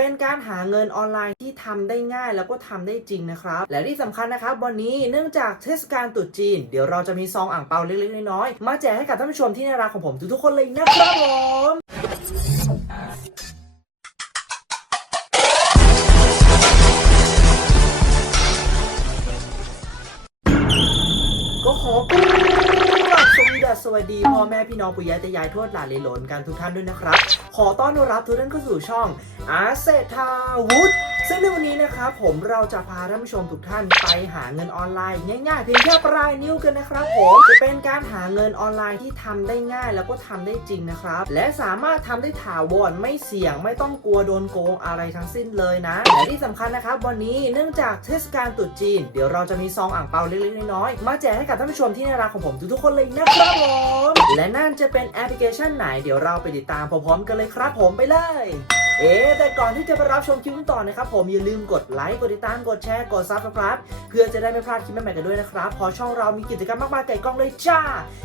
เป็นการหาเงินออนไลน์ที่ทำได้ง่ายแล้วก็ทำได้จริงนะครับ และที่สำคัญนะครับ วันนี้เนื่องจากเทศกาลตรุษจีน เดี๋ยวเราจะมีซองอ่างเปาเล็กๆน้อยๆมาแจกให้กับท่านผู้ชมที่น่ารักของผมทุกๆคนเลยนะครับผมก็ขอ กราบสวัสดีพ่อแม่พี่น้องปุยยายตายายทวดหลานเลนหลนกันทุกท่านด้วยนะครับ ขอต้อนรับทุกท่านเข้าสู่ช่องอาเซทาวุฒ ซึ่งในวันนี้นะครับผมเราจะพาท่านผู้ชมทุกท่านไปหาเงินออนไลน์ง่ายๆเพียงแค่ปลายนิ้วกันนะครับผมจะเป็นการหาเงินออนไลน์ที่ทำได้ง่ายแล้วก็ทำได้จริงนะครับ และสามารถทำได้ถาวรไม่เสี่ยงไม่ต้องกลัวโดนโกงอะไรทั้งสิ้นเลยนะและที่สำคัญนะครับ วันนี้เนื่องจากเทศกาลตรุษจีน เดี๋ยวเราจะมีซองอ่างเปาเล็กๆน้อยๆมาแจกให้กับท่านผู้ชมที่น่ารักของผมทุกๆคนเลยนะครับผมและนั่นจะเป็นแอปพลิเคชันไหน เดี๋ยวเราไปติดตามพร้อมๆกันเลยครับผมไปเลย เอ๊แต่ก่อนที่จะไปรับชมคลิปต่อนะครับผมอย่าลืมกดไลค์ กดติดตาม กดแชร์ กดซับสไครป์เพื่อจะได้ไม่พลาดคลิปใหม่ๆกันด้วยนะครับ พอช่องเรามีกิจกรรมมากมายไก่กล้องเลยจ้า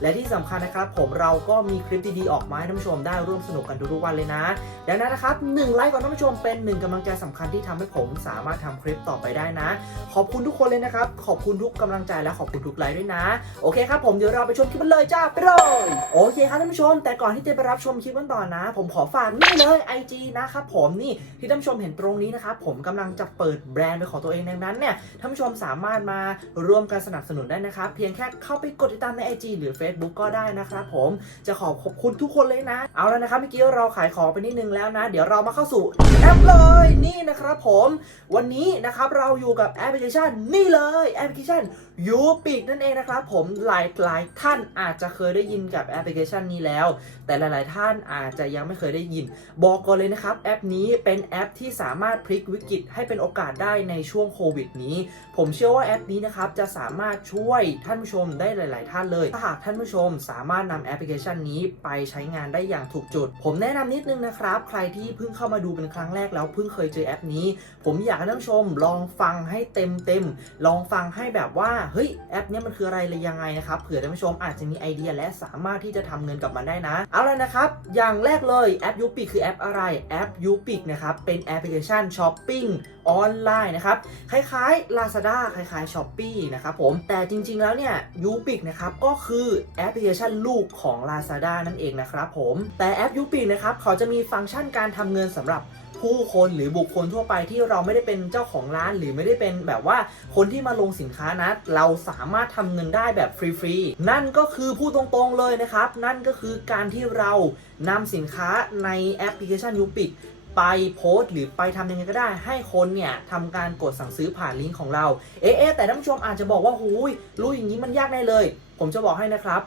และที่สำคัญนะครับ ผมเราก็มีคลิปดีๆออกมาให้ท่านผู้ชมได้ร่วมสนุกกันทุกๆวันเลยนะ ดังนั้นนะครับหนึ่งไลค์ก่อนท่านผู้ชมเป็นหนึ่งกำลังใจสำคัญที่ทำให้ผมสามารถทำคลิปต่อไปได้นะ ขอบคุณทุกคนเลยนะครับ ขอบคุณทุกกำลังใจและขอบคุณทุกไลค์ด้วยนะ โอเคครับผมเดี๋ยวเราไปชมคลิปกันเลยจ้าไปเลยโอเคครับท่านผู้ชม แต่ก่อนที่จะไปรับชมคลิปกันต่อนะ ผมขอฝากนี่เลย IG นะครับผมนี่ที่ท่านผู้ชมเห็นตรงนี้นะครับผมกำลังจะเปิดแบรนด์เป็นของตัวเองดังนั้นเนี่ยท่านผู้ชมสามารถมาร่วมกันสนับสนุนได้นะครับ เพียงแค่เข้าไปกดติดตามใน IG หรือ Facebook ก็ได้นะครับผมจะขอบขอบคุณทุกคนเลยนะ เอาแล้วนะครับเมื่อกี้เราขายของไปนิดนึงแล้วนะ เดี๋ยวเรามาเข้าสู่แอปเลยนี่นะครับผม วันนี้นะครับเราอยู่กับแอปพลิเคชันนี่เลยแอปพลิเคชันยูปิกนั่นเองนะครับผมหลายหลายท่านอาจจะเคยได้ยินกับแอปพลิเคชันนี้แล้ว แต่หลายๆท่านอาจจะยังไม่เคยได้ยิน บอกก่อนเลยนะครับ แอปนี้เป็นแอปที่สามารถพลิกวิกฤตให้เป็นโอกาสได้ในช่วงโควิดนี้ ผมเชื่อว่าแอปนี้นะครับจะสามารถช่วยท่านผู้ชมได้หลาย ๆ ท่านเลย ถ้าหากท่านผู้ชมสามารถนำแอปพลิเคชันนี้ไปใช้งานได้อย่างถูกจุด ผมแนะนำนิดนึงนะครับ ใครที่เพิ่งเข้ามาดูเป็นครั้งแรกแล้วเพิ่งเคยเจอแอปนี้ ผมอยากให้ท่านผู้ชมลองฟังให้เต็มเต็มๆลองฟังให้แบบว่าเฮ้ยแอปเนี้ยมันคืออะไรเลยยังไงนะครับเผื่อท่านผู้ชมอาจจะมีไอเดียและสามารถที่จะทำเงินกับมันได้นะ เอาละนะครับ อย่างแรกเลยแอปยูปิกคือแอปอะไรแอปยูปิกนะครับเป็นแอปพลิเคชันช้อปปิ้งออนไลน์นะครับคล้ายๆ Lazada คล้ายๆ s h อ p e e นะครับผมแต่จริงๆแล้วเนี่ย u p i c นะครับก็คือแอปพลิเคชันลูกของ Lazada นั่นเองนะครับผมแต่แอป u p i c นะครับเขาจะมีฟังก์ชันการทำเงินสำหรับ ผู้คนหรือบุคคลทั่วไปที่เราไม่ได้เป็นเจ้าของร้าน หรือไม่ได้เป็นแบบว่าคนที่มาลงสินค้านะ เราสามารถทำเงินได้แบบฟรีๆ นั่นก็คือพูดตรงๆเลยนะครับ นั่นก็คือการที่เรานำสินค้าในแอปพลิเคชัน u p i c ไปโพสต์หรือไปทำยังไงก็ได้ ให้คนเนี่ยทำการกดสั่งซื้อผ่านลิงก์ของเรา เอ๊ะเอ๊ะแต่ท่านผู้ชมอาจจะบอกว่าหูยรู้อย่างนี้มันยากแน่เลย ผมจะบอกให้นะครับ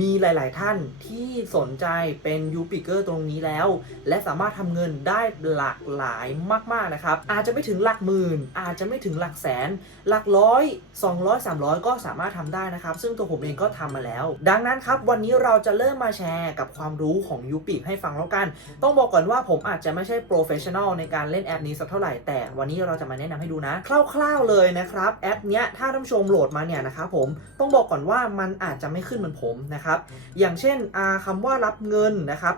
มีหลาย ๆ ท่านที่สนใจเป็นยูปิเกอร์ตรงนี้แล้ว และสามารถทำเงินได้หลากหลายมาก ๆ นะครับ อาจจะไม่ถึงหลักหมื่น อาจจะไม่ถึงหลักแสน หลักร้อย 200 300 ก็สามารถทำได้นะครับ ซึ่งตัวผมเองก็ทำมาแล้ว ดังนั้นครับ วันนี้เราจะเริ่มมาแชร์กับความรู้ของยูปิให้ฟังแล้วกัน ต้องบอกก่อนว่าผมอาจจะไม่ใช่โปรเฟชชั่นอลในการเล่นแอปนี้สักเท่าไหร่ แต่วันนี้เราจะมาแนะนำให้ดูนะ คร่าว ๆ เลยนะครับ แอปเนี้ยถ้าท่านผู้ชมโหลดมาเนี่ยนะครับผม ต้องบอกก่อนว่ามันอาจจะไม่ขึ้นเหมือนผมนะครับอย่างเช่นอ่าคำว่ารับเงินนะครับ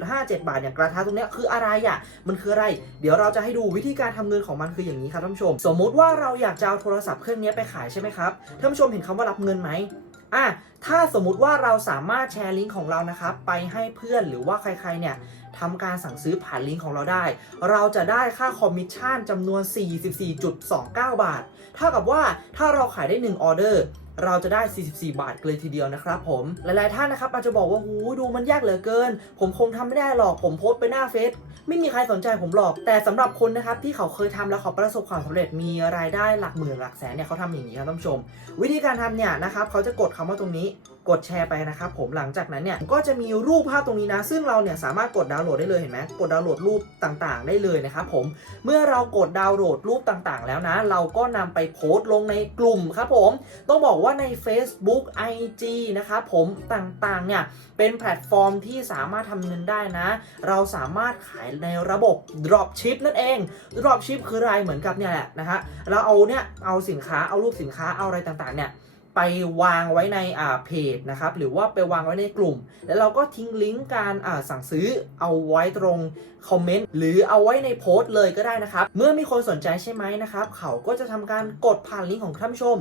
5.57 บาทอย่างกระทะตรงนี้คืออะไรอะ มันคืออะไร เดี๋ยวเราจะให้ดูวิธีการทำเงินของมันคืออย่างนี้ครับท่านผู้ชม สมมุติว่าเราอยากจะเอาโทรศัพท์เครื่องนี้ไปขายใช่ไหมครับ ท่านผู้ชมเห็นคำว่ารับเงินไหมอะถ้าสมมุติว่าเราสามารถแชร์ลิงก์ของเรานะครับ ไปให้เพื่อนหรือว่าใครๆเนี่ยทำการสั่งซื้อผ่านลิงก์ของเราได้ เราจะได้ค่าคอมมิชชั่นจำนวน 44.29 บาท เท่ากับว่าถ้าเราขายได้ 1 ออเดอร์ เราจะได้ 44 บาทเลยทีเดียวนะครับผมหลายๆท่านนะครับอาจจะบอกว่าหูดูมันยากเหลือเกิน ผมคงทำไม่ได้หรอกผมโพสต์ไปหน้าเฟซไม่มีใครสนใจผมหรอก แต่สำหรับคนนะครับที่เขาเคยทำแล้วเขาประสบความสำเร็จมีรายได้หลักหมื่นหลักแสนเนี่ยเขาทำอย่างนี้ครับท่านผู้ชม วิธีการทำเนี่ยนะครับเขาจะกดคำว่าตรงนี้ กดแชร์ไปนะครับผมหลังจากนั้นเนี่ยก็จะมีรูปภาพตรงนี้นะ ซึ่งเราเนี่ยสามารถกดดาวน์โหลดได้เลยเห็นไหมกดดาวน์โหลดรูปต่างๆ ได้เลยนะครับผมเมื่อเรากดดาวน์โหลดรูปต่างๆ แล้วนะ เราก็นำไปโพสต์ลงในกลุ่มครับผมต้องบอกว่าใน Facebook IG นะครับผมต่างๆเนี่ยเป็นแพลตฟอร์มที่สามารถทำเงินได้นะ เราสามารถขายในระบบ Dropship นั่นเอง Dropship คืออะไรเหมือนกับเนี่ยแหละนะฮะเราเอาเนี่ยเอาสินค้าเอารูปสินค้าเอาอะไรต่างๆเนี่ย ไปวางไว้ในอ่าเพจนะครับหรือว่าไปวางไว้ในกลุ่ม แล้วเราก็ทิ้งลิงก์การอ่าสั่งซื้อเอาไว้ตรงคอมเมนต์หรือเอาไว้ในโพสต์เลยก็ได้นะครับ เมื่อมีคนสนใจใช่ไหมนะครับ เขาก็จะทำการกดผ่านลิงก์ของท่านผู้ชม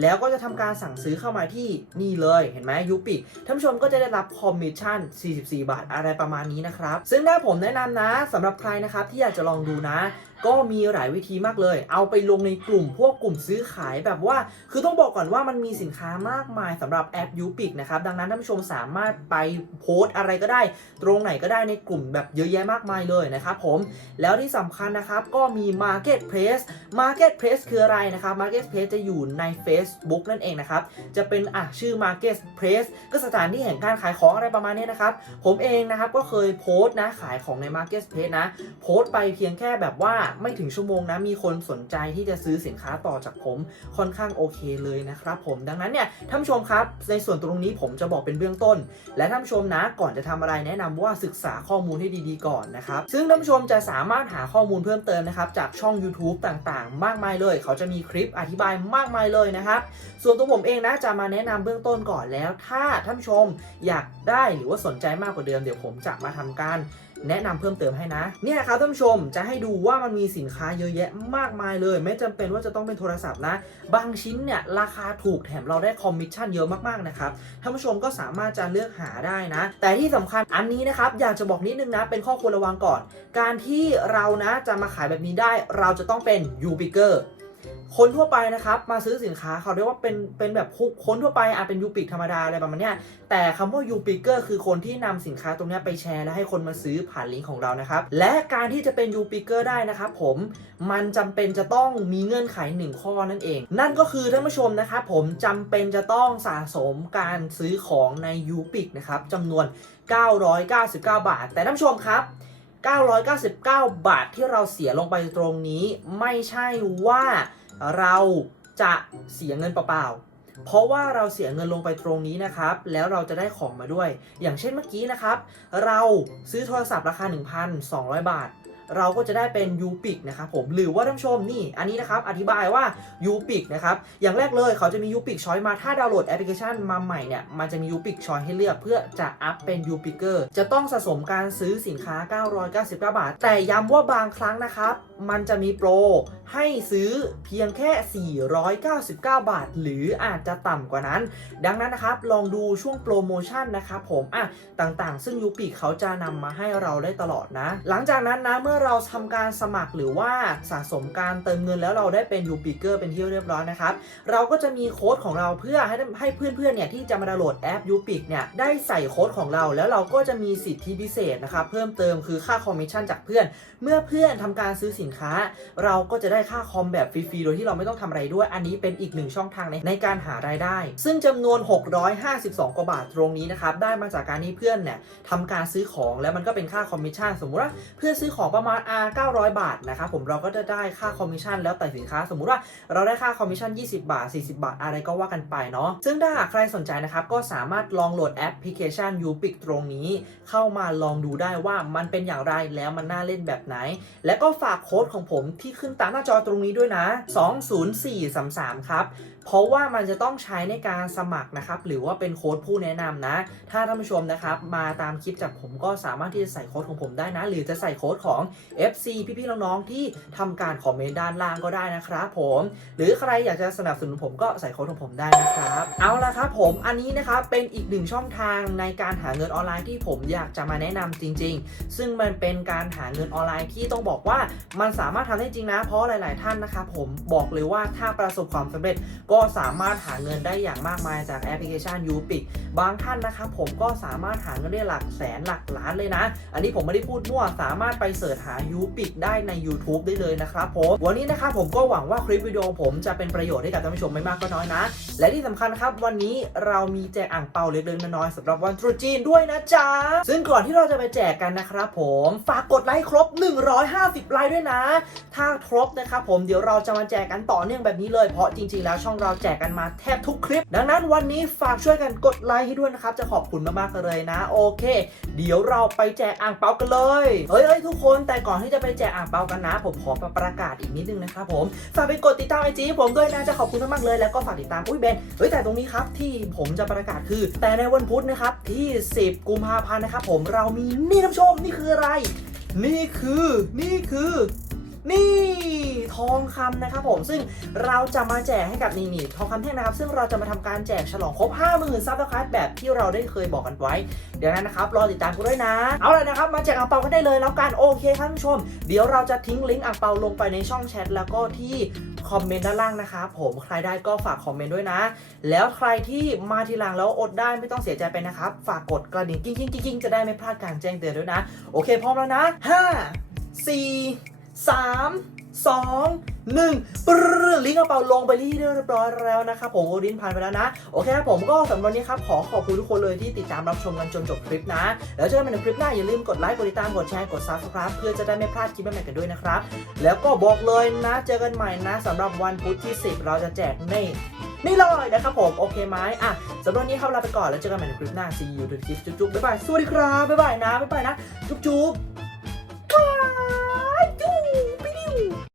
แล้วก็จะทำการสั่งซื้อเข้ามาที่นี่เลยเห็นไหมยูปิท่านผู้ชมก็จะได้รับคอมมิชชั่น 44 บาทอะไรประมาณนี้นะครับ ซึ่งถ้าผมแนะนำนะสำหรับใครนะครับที่อยากจะลองดูนะก็มีหลายวิธีมากเลย เอาไปลงในกลุ่มพวกกลุ่มซื้อขายแบบว่า คือต้องบอกก่อนว่ามันมีสินค้ามากมายสำหรับแอปยูปิกนะครับ ดังนั้นท่านผู้ชมสามารถไปโพสต์อะไรก็ได้ ตรงไหนก็ได้ในกลุ่มแบบเยอะแยะมากมายเลยนะครับผม แล้วที่สำคัญนะครับก็มี Marketplace Marketplace คืออะไรนะครับ Marketplace จะอยู่ใน Facebook นั่นเองนะครับ จะเป็นอะชื่อ Marketplace ก็สถานที่แห่งการขายของอะไรประมาณนี้นะครับ ผมเองนะครับก็เคยโพสต์นะขายของใน Marketplace นะ โพสต์ไปเพียงแค่แบบว่าไม่ถึงชั่วโมงนะ มีคนสนใจที่จะซื้อสินค้าต่อจากผมค่อนข้างโอเคเลยนะครับผมดังนั้นเนี่ยท่านผู้ชมครับในส่วนตรงนี้ผมจะบอกเป็นเบื้องต้น และท่านผู้ชมนะก่อนจะทำอะไรแนะนำว่าศึกษาข้อมูลให้ดีๆก่อนนะครับ ซึ่งท่านผู้ชมจะสามารถหาข้อมูลเพิ่มเติมนะครับจากช่อง YouTube ต่างๆ มากมายเลย เขาจะมีคลิปอธิบายมากมายเลยนะครับส่วนตัวผมเองนะจะมาแนะนำเบื้องต้นก่อนแล้ว ถ้าท่านผู้ชมอยากได้หรือว่าสนใจมากกว่าเดิมเดี๋ยวผมจะมาทำการแนะนำเพิ่มเติมให้นะ เนี่ยครับท่านผู้ชมจะให้ดูว่ามันมีสินค้าเยอะแยะมากมายเลย ไม่จำเป็นว่าจะต้องเป็นโทรศัพท์นะ บางชิ้นเนี่ยราคาถูกแถมเราได้คอมมิชชั่นเยอะมากๆนะครับท่านผู้ชมก็สามารถจะเลือกหาได้นะ แต่ที่สำคัญอันนี้นะครับอยากจะบอกนิดนึงนะเป็นข้อควรระวังก่อน การที่เรานะจะมาขายแบบนี้ได้เราจะต้องเป็นยูปิเกอร์ คนทั่วไปนะครับมาซื้อสินค้าเขาเรียกว่าเป็นเป็นแบบคนทั่วไปอาจเป็นยูปิกธรรมดาอะไรประมาณเนี้ยแต่คำว่ายูปิกเกอร์คือคนที่นำสินค้าตรงนี้ไปแชร์และให้คนมาซื้อผ่านลิงก์ของเรานะครับ และการที่จะเป็นยูปิกเกอร์ได้นะครับผมมันจำเป็นจะต้องมีเงื่อนไขหนึ่งข้อนั่นเอง นั่นก็คือท่านผู้ชมนะครับผมจำเป็นจะต้องสะสมการซื้อของในยูปิกนะครับจำนวน 999 บาท แต่ท่านผู้ชมครับ999 บาทที่เราเสียลงไปตรงนี้ ไม่ใช่ว่า เราจะเสียเงินเปล่าเพราะว่าเราเสียเงินลงไปตรงนี้นะครับ แล้วเราจะได้ของมาด้วย อย่างเช่นเมื่อกี้นะครับ เราซื้อโทรศัพท์ราคา 1,200 บาท เราก็จะได้เป็น u p i c นะครับผมหรือว่าท่านผู้ชมนี่อันนี้นะครับอธิบายว่า u p i c นะครับอย่างแรกเลยเขาจะมี u p i c ช้อยมาถ้าดาวน์โหลดแอปพลิเคชันมาใหม่เนี่ยมันจะมี u p i c ช้อยให้เลือกเพื่อจะอัพเป็น u p i c เกอร์จะต้องสะสมการซื้อสินค้า 999 บาท แต่ย้ำว่าบางครั้งนะครับมันจะมีโปรให้ซื้อเพียงแค่ 499 บาท หรืออาจจะต่ำกว่านั้น ดังนั้นนะครับลองดูช่วงโปรโมชั่นนะครับผมอะต่างๆ ซึ่งยูปิกเขาจะนำมาให้เราได้ตลอดนะ หลังจากนั้นนะเมื่อเราทำการสมัครหรือว่าสะสมการเติมเงินแล้วเราได้เป็นยูปิเกอร์เป็นที่เรียบร้อยนะครับ เราก็จะมีโค้ดของเราเพื่อให้ให้เพื่อนๆเนี่ยที่จะมาดาวน์โหลดแอปยูปิกเนี่ยได้ใส่โค้ดของเราแล้วเราก็จะมีสิทธิพิเศษนะครับเพิ่มเติมคือค่าคอมมิชชั่นจากเพื่อน เมื่อเพื่อนทำการซื้อสินค้า เราก็จะได้ค่าคอมแบบฟรีๆโดยที่เราไม่ต้องทำอะไรด้วย อันนี้เป็นอีกหนึ่งช่องทางในในการหารายได้ ซึ่งจำนวน 652กว่าบาทตรงนี้นะครับได้มาจากการที่เพื่อนเนี่ยทำการซื้อของแล้วมันก็เป็นค่าคอมมิชชั่นสมมุติว่าเพื่อนซื้อของประมาณ R 900 บาทนะครับผมเราก็จะได้ค่าคอมมิชชั่นแล้วแต่สินค้า สมมุติว่าเราได้ค่าคอมมิชชั่น 20 บาท 40 บาท อะไรก็ว่ากันไปเนาะซึ่งถ้าหากใครสนใจนะครับก็สามารถลองโหลดแอปพลิเคชัน u p i c ตรงนี้ เข้ามาลองดูได้ว่ามันเป็นอย่างไรแล้วมันน่าเล่นแบบไหน และก็ฝากโค้ดของผมที่ขึ้นตามหน้าจอตรงนี้ด้วยนะ 20433 ครับ เพราะว่ามันจะต้องใช้ในการสมัครนะครับ หรือว่าเป็นโค้ดผู้แนะนำนะ ถ้าท่านผู้ชมนะครับ มาตามคลิปจากผมก็สามารถที่จะใส่โค้ดของผมได้นะ หรือจะใส่โค้ดของ FC พี่ๆน้องๆที่ทำการคอมเมนต์ด้านล่างก็ได้นะครับผม หรือใครอยากจะสนับสนุนผมก็ใส่โค้ดของผมได้นะครับ เอาละครับผมอันนี้นะครับเป็นอีกหนึ่งช่องทางในการหาเงินออนไลน์ที่ผมอยากจะมาแนะนำจริง ๆ ซึ่งมันเป็นการหาเงินออนไลน์ที่ต้องบอกว่ามันสามารถทำได้จริงนะ เพราะหลาย ๆ ท่านนะครับผมบอกเลยว่าถ้าประสบความสำเร็จก็สามารถหาเงินได้อย่างมากมายจากแอปพลิเคชัน u p i c บางท่านนะครับผมก็สามารถหาเงินได้หลักแสนหลักล้านเลยนะ อันนี้ผมไม่ได้พูดมั่วสามารถไปเสิร์ชหา u p i c ได้ใน YouTube ได้เลยนะครับผมวันนี้นะครับผมก็หวังว่าคลิปวิดีโอผมจะเป็นประโยชน์ให้กับท่านผู้ชมไม่มากก็น้อยนะ และที่สำคัญครับวันนี้เรามีแจกอ่างเปาเล็กๆน้อยๆสำหรับวันตรุษจีนด้วยนะจ๊ะซึ่งก่อนที่เราจะไปแจกกันนะครับผมฝากกดไลค์ครบ 150 ไลค์ด้วยนะ ถ้าครบนะครับผมเดี๋ยวเราจะมาแจกกันต่อเนื่องแบบนี้เลยเพราะจริง ๆ แล้วช่องเราแจกกันมาแทบทุกคลิป ดังนั้นวันนี้ฝากช่วยกันกดไลค์ให้ด้วยนะครับ จะขอบคุณมากๆเลยนะ โอเค เดี๋ยวเราไปแจกอ่างเปากันเลยเฮ้ยเฮ้ยทุกคนแต่ก่อนที่จะไปแจกอ่างเปากันนะ ผมขอประกาศอีกนิดนึงนะครับผมฝากไปกดติดตามไอจีผมด้วยนะจะขอบคุณมากๆเลยแล้วก็ฝากติดตามอุ้ยเบนเฮ้ยแต่ตรงนี้ครับที่ผมจะประกาศคือ แต่ในวันพุธนะครับที่ 10 กุมภาพันธ์นะครับผมเรามีนี่ท่านผู้ชมนี่คืออะไร นี่คือนี่คือ นี่ทองคำนะครับผมซึ่งเราจะมาแจกให้กับนี่นี่ทองคำแท่งนะครับ ซึ่งเราจะมาทำการแจกฉลองครบ 50,000ซับสไครต์แบบที่เราได้เคยบอกกันไว้ เดี๋ยวนั้นนะครับรอติดตามกันด้วยนะ เอาลยนะครับ มาแจกอ่างเปากันได้เลยแล้วกันโอเคครับท่านผู้ชม เดี๋ยวเราจะทิ้งลิงก์อ่างเปาลงไปในช่องแชทแล้วก็ที่คอมเมนต์ด้านล่างนะครับผมใครได้ก็ฝากคอมเมนต์ด้วยนะ แล้วใครที่มาทีหลังแล้วอดได้ไม่ต้องเสียใจไปนะครับ ฝากกดกระดิ่งกิ้งกิ้งกิ้งกิ้งจะได้ไม่พลาดการแจ้งเตือนด้วยนะ โอเคพร้อมแล้วนะ 5 4 3 2 1ปรึ๊ดลิงก์กระเป๋าลงไปที่เรียบร้อยแล้วนะครับผมโอดินผ่านไปแล้วนะ โอเคครับผมก็สำหรับวันนี้ครับ ขอขอบคุณทุกคนเลยที่ติดตามรับชมกันจนจบคลิปนะ แล้วเจอกันใหม่ในคลิปหน้า อย่าลืมกดไลค์ กดติดตาม กดแชร์ กด subscribe เพื่อจะได้ไม่พลาดคลิปใหม่ๆกันด้วยนะครับ แล้วก็บอกเลยนะ เจอกันใหม่นะสำหรับวันพุธที่ 10 เราจะแจกในนี่เลยนะครับผม โอเคไหมอะสำหรับวันนี้ครับลาไปก่อนแล้วเจอกันใหม่ในคลิปหน้า see you ทุกคลิปจุ๊บๆบ๊ายบายสวัสดีครับบ๊ายบายนะบ๊ายบายนะ จุ๊บๆ